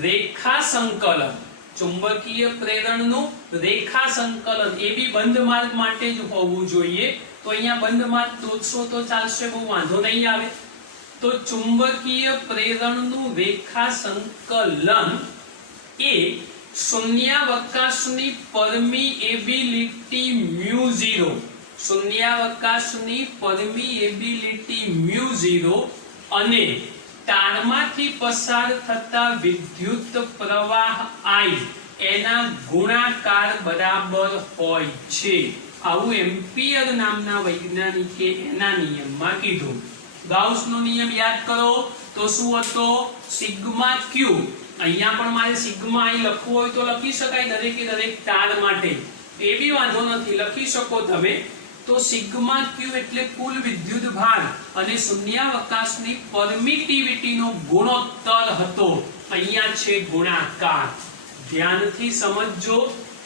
રેખા સંકલન, ચુંબકીય પ્રેરણનું રેખા સંકલન એ બી બંધ માર્ગ માટે જ હોવું જોઈએ. તો અહીંયા બંધ માર્ગ દોરશો તો ચાલશે, બહુ વાંધો નહીં આવે. તો ચુંબકીય પ્રેરણનું રેખા સંકલન એ શૂન્યાવકાશની પરમિએબિલિટી μ0, શૂન્યાવકાશની પરમિએબિલિટી μ0 અને તારમાંથી પસાર થતા વિદ્યુત પ્રવાહ I એના ગુણાકાર બરાબર હોય છે. આવું એમ્પિયર નામના વૈજ્ઞાનિકે એના નિયમમાં કીધું. ગાઉસનો નિયમ યાદ કરો તો શું હતો? સિગ્મા ક્યુ. અહીંયા પણ મારે સિગ્મા I લખવું હોય તો લખી શકાય દરેકે દરેક તાર માટે, એ બી વાંધો નથી, લખી શકો તમે. તો સિગ્મા ક્યુ એટલે કુલ વિદ્યુત ભાર અને શૂન્યાવકાશની પરમિટિવિટીનો ગુણોત્તર હતો. અહીંયા છે ગુણાકાર. ધ્યાનથી સમજજો.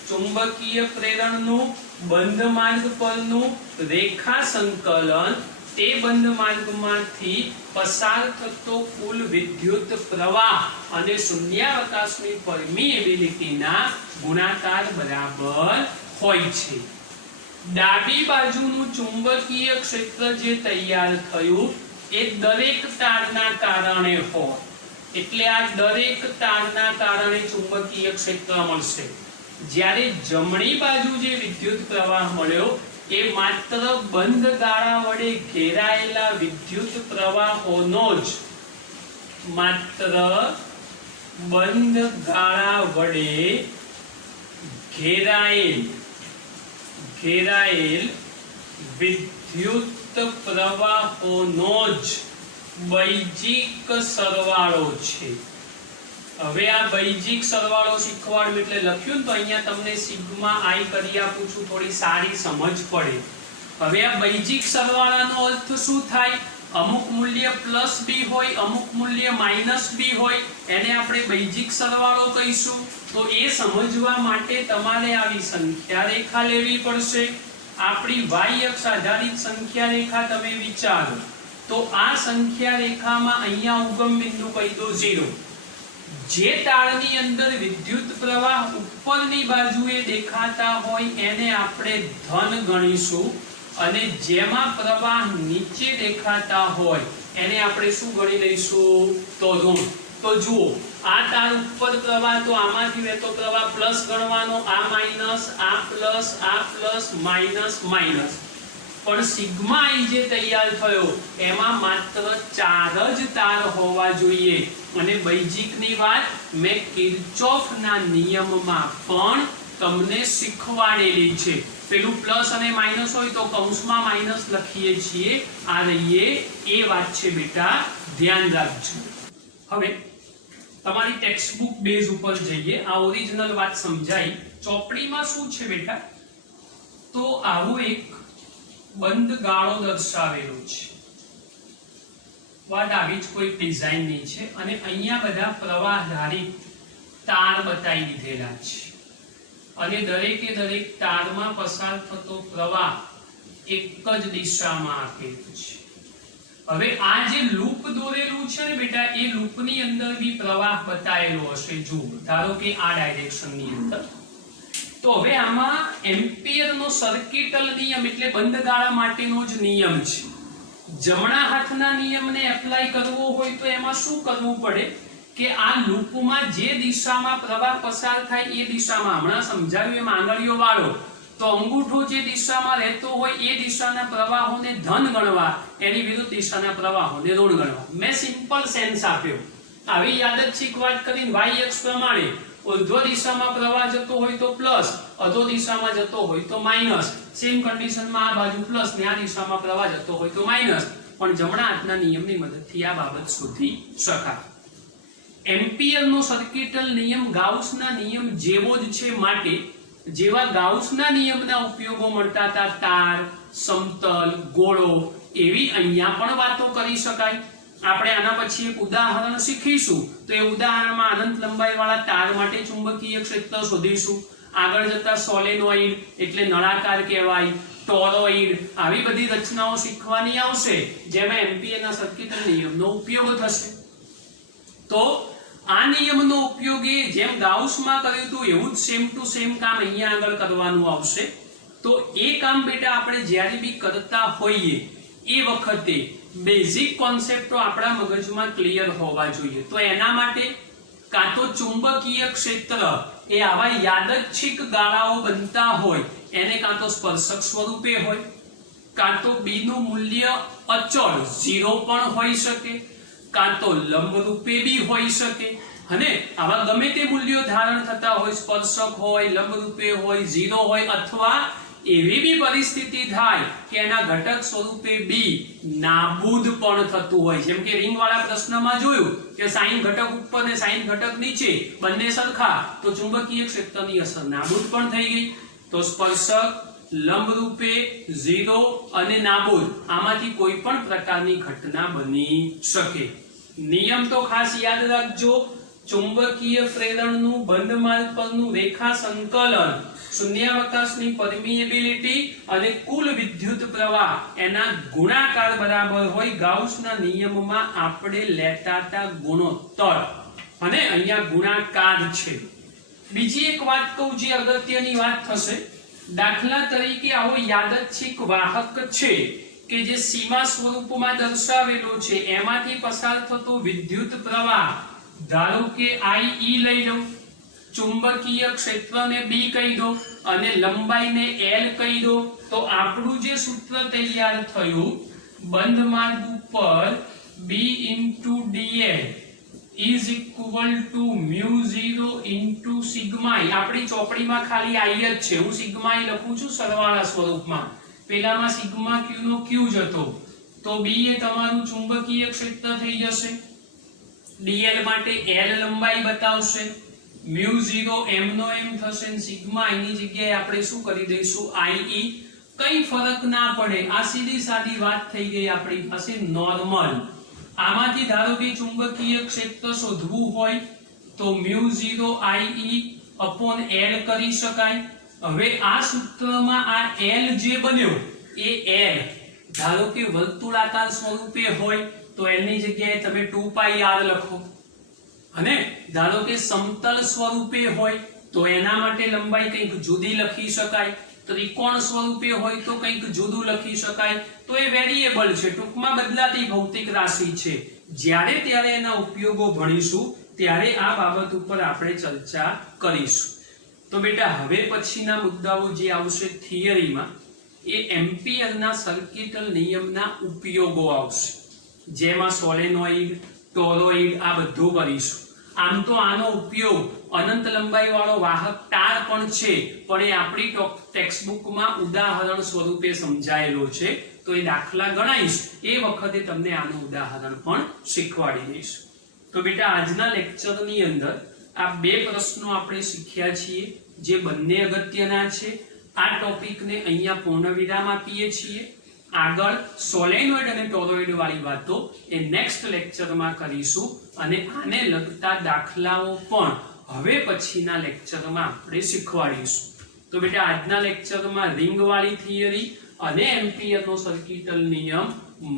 ચુંબકીય પ્રેરણનું બંધ માર્ગ પરનું રેખા સંકલન તે બંધ માર્ગમાંથી પસાર થતો કુલ વિદ્યુત પ્રવાહ અને શૂન્યાવકાશની પરમિએબિલિટીના ગુણાકાર બરાબર હોય છે. ડાબી બાજુનું ચુંબકીય ક્ષેત્ર જે તૈયાર થયું એ દરેક તારના કારણે હોય, એટલે આ દરેક તારના કારણે ચુંબકીય ક્ષેત્ર મળશે. જ્યારે જમણી બાજુ જે વિદ્યુત પ્રવાહ મળ્યો એ માત્ર બંધ ગાળા વડે ઘેરાયેલા વિદ્યુત પ્રવાહોનો જ માત્ર બંધ ગાળા વડે ઘેરાયેલ વિદ્યુત પ્રવાહોનો જ બૈજિક સરવાળો છે. હવે આ બૈજિક સરવાળો શીખવાડ્યું એટલે લખ્યું તો અહીંયા તમને સિગ્મા આઈ કરી આપું છું, થોડી સારી સમજ પડે. હવે આ બૈજિક સરવાળાનો અર્થ શું થાય? અમુક મૂલ્ય પ્લસ બી હોય, અમુક મૂલ્ય માઇનસ બી હોય, એને આપણે બૈજિક સરવાળો કહીશું. તો એ સમજવા માટે તમારે આવી સંખ્યા રેખા લેવી પડશે. આપણી y અક્ષ આધારિત સંખ્યા રેખા તમે વિચારો તો આ સંખ્યા રેખામાં અહીંયા ઉગમ બિંદુ કહી દો 0. જે તારની અંદર વિદ્યુત પ્રવાહ ઉપરની બાજુએ દેખાતા હોય એને આપણે ધન ગણીશું અને જેમાં પ્રવાહ નીચે દેખાતા હોય એને આપણે શું ગણી લઈશું? તો ઋણ. તો જુઓ, આ તાર ઉપર પ્રવાહ તો આમાંથી વહેતો પ્રવાહ પ્લસ ગણવાનો, આ માઈનસ, આ પ્લસ, આ પ્લસ, માઈનસ, માઈનસ. પણ સિગ્મા આઈ જે તૈયાર થયો એમાં માત્ર 4 જ તાર હોવા જોઈએ. અને બૈજિકની વાત મેં કિર્ચોફના નિયમમાં પણ તમને શીખવાડેલી છે. પેલું પ્લસ અને માઈનસ હોય તો કૌંસમાં માઈનસ લખીએ છીએ, આ રહીએ એ વાત છે બેટા, ધ્યાન રાખજો. હવે તમારી ટેક્સ્ટબુક બેઝ ઉપર જઈએ, આ ઓરિજિનલ વાત સમજાઈ. ચોપડીમાં શું છે બેટા? તો આવું એક બંધ ગાળો દર્શાવેલો છે. વાત આવી જ કોઈ ડિઝાઇન નહીં છે અને અહીંયા બધા પ્રવાહધારી તાર બતાવી દીધેલા છે અને દરેકે દરેક તારમાં પસાર થતો પ્રવાહ એક જ દિશામાં આપેલું છે. હવે આ જે લૂપ દોરેલું છે ને બેટા, એ લૂપની અંદર બી પ્રવાહ બતાવેલો હશે. જુઓ, ધારો કે આ ડાયરેક્શનની અંદર. તો હવે આમાં એમ્પિયરનો સર્કિટલ નિયમ એટલે બંધ ગાળા માટેનો જ નિયમ છે. જમણા હાથના નિયમને એપ્લાય કરવો હોય તો એમાં શું કરવું પડે કે આ લૂપમાં જે દિશામાં પ્રવાહ પસાર થાય એ દિશામાં, હમણાં સમજાવ્યું એમ આંગળીઓ વાળો તો અંગૂઠો જે દિશામાં રહેતો હોય એ દિશાના પ્રવાહોને ધન ગણવા, એની વિરુદ્ધ દિશાના પ્રવાહોને ઋણ ગણવા. મેં સિમ્પલ સેન્સ આપ્યો. આવી યાદચ્છિક વાત કરીને y અક્ષ પ્રમાણે ઉર્ધ્વ દિશામાં પ્રવાહ જતો હોય તો પ્લસ, અધો દિશામાં જતો હોય તો માઈનસ. સેમ કન્ડિશનમાં આ બાજુ પ્લસ ને આ દિશામાં પ્રવાહ જતો હોય તો માઈનસ. પણ જમણા હાથના નિયમની મદદથી આ બાબત શોધી શકાય. એમ્પિયરનો સર્કિટલ નિયમ ગાઉસના નિયમ જેવો જ છે, માટે જેવા ગાઉસના નિયમના ઉપયોગો મળતા હતા તાર, સમતલ, ગોળો, એવી અહીંયા પણ વાતો કરી શકાય. આપણે આના પછી એક ઉદાહરણ શીખીશું તો એ ઉદાહરણમાં અનંત લંબાઈ વાળા તાર માટે ચુંબકીય ક્ષેત્ર શોધીશું. આગળ જતા સોલેનોઇડ એટલે નળાકાર કહેવાય, ટોરોઇડ, આવી બધી રચનાઓ શીખવાની આવશે જેમાં એમ્પિયરના સર્કિટલ નિયમનો ઉપયોગ થશે. તો આ નિયમનો ઉપયોગ જેમ ગાઉસમાં કર્યું હતું એવું જ સેમ ટુ સેમ કામ અહીંયા આગળ કરવાનું આવશે. તો એ કામ બેટા આપણે જ્યારે બી કરતા હોઈએ એ વખતે બેઝિક કોન્સેપ્ટો આપણા મગજમાં ક્લિયર હોવા જોઈએ. તો એના માટે કાં તો ચુંબકીય ક્ષેત્ર એ આવા યાદચ્છિક ગાળાઓ બનતા હોય એને કાં તો સ્પર્શક સ્વરૂપે હોય, કાં તો બી નું મૂલ્ય અચળ 0 પણ હોઈ શકે, કાં તો લંબ રૂપે બી હોઈ શકે. અને આવા ગમે તે મૂલ્યો ધારણ થતા હોય, સ્પર્શક હોય, લંબ રૂપે હોય, 0 હોય, અથવા એવી બી પરિસ્થિતિ થાય કે એના ઘટક સ્વરૂપે બી નાબૂદ પણ થતું હોય. જેમ કે રિંગ વાળા પ્રશ્નમાં જોયું કે સાઈન ઘટક ઉપર ને સાઈન ઘટક નીચે બંને સરખા, તો ચુંબકીય ક્ષેત્રની અસર નાબૂદ પણ થઈ ગઈ. તો સ્પર્શક, લંબ રૂપે, 0 અને નાબૂદ, આમાંથી કોઈ પણ પ્રકારની ઘટના બની શકે. નિયમ તો ખાસ યાદ રાખજો. ચુંબકીય પ્રેરણનું બંધ માર્ગ પરનું રેખા સંકલન, શૂન્યાવકાશની પરમિએબિલિટી અને કુલ વિદ્યુત પ્રવાહ એના ગુણાકાર બરાબર હોય ગાઉસના નિયમમાં આપણે લેતા હતા ગુણોત્તર, અને અહીંયા ગુણાકાર છે. બીજી એક વાત કહું જે અગત્યની વાત થશે. દાખલા તરીકે આવો યાદચ્છિક વાહક છે કે જે સીમા સ્વરૂપમાં દર્શાવેલો છે, એમાંથી પસાર થતો વિદ્યુત પ્રવાહ ધારો કે I લઈ લો, ચુંબકીય ક્ષેત્રને B કહી દો અને લંબાઈને L કહી દો, તો આપણું જે સૂત્ર તૈયાર થયું બંધ માર્ગ ઉપર B * dl is equal to mu0 into sigma I. આપણી ચોપડીમાં ખાલી I જ છે, હું સિગ્મા I લખું છું સરવાળા સ્વરૂપમાં. પેલામાં સિગ્મા q નો q જ હતો, તો B એ તમારું ચુંબકીય ક્ષેત્ર થઈ જશે, dl માટે L લંબાઈ બતાવશે, mu0 m નો m થશે, સિગ્મા I ની જગ્યાએ આપણે શું કરી દઈશું IE. કઈ ફરક ના પડે, આ સીધી સાદી વાત થઈ ગઈ આપણી પાસે નોર્મલ. આમાંથી ધારો કે ચુંબકીય ક્ષેત્ર શોધવું હોય તો mu0 IE upon L કરી શકાય. હવે આ સૂત્રમાં આ L જે બન્યો એ L ધારો કે વર્તુળાકાર સ્વરૂપે હોય તો L ની જગ્યાએ તમે 2πr લખો, અને ધારો કે સમતલ સ્વરૂપે હોય તો એના માટે લંબાઈ કંઈક જુદી લખી શકાય, ત્રિકોણ સ્વરૂપે હોય તો કંઈક જુદું લખી શકાય. તો એ વેરિયેબલ છે, ટૂંકમાં બદલાતી ભૌતિક રાશિ છે. જ્યારે ત્યારે એના ઉપયોગો ભણીશું ત્યારે આ બાબત ઉપર આપણે ચર્ચા કરીશું. તો બેટા હવે પછીના મુદ્દાઓ જે આવશે થિયરીમાં એ એમ્પિયરના સર્કિટલ નિયમના ઉપયોગો આવશે, જેમાં સોલેનોઇડ, ટોરોઇડ આ બધું કરીશું. આમ તો આનો ઉપયોગ અનંત લંબાઈ વાળો વાહક તાર પણ છે, પણ એ આપણી ટેક્સ્ટબુકમાં ઉદાહરણ સ્વરૂપે સમજાયેલો છે, તો એ દાખલા ગણાઈશ એ વખતે તમને આનું ઉદાહરણ પણ શીખવાડી દઈશ. તો બેટા આજના લેક્ચરની અંદર આ બે પ્રશ્નો આપણે શીખ્યા છીએ જે બંને અગત્યના છે. આ ટોપિકને અહીંયા પૂર્ણ વિરામ આપીએ છીએ. આગળ સોલેનોઇડ અને ટોરોઇડ વાળી વાતો એ નેક્સ્ટ લેક્ચરમાં કરીશું, અને આને લગતા દાખલાઓ પણ હવે પછીના લેક્ચરમાં આપણે શીખવાડીશું. તો બેટા આજના લેક્ચરમાં રિંગ વાળી થિયરી અને એમ્પિયરનો સર્કિટલ નિયમ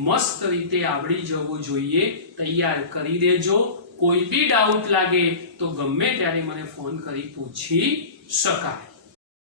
મસ્ત રીતે આવડી જવો જોઈએ. તૈયાર કરી દેજો. કોઈ બી ડાઉટ લાગે તો ગમે ત્યારે મને ફોન કરી પૂછી શકાય.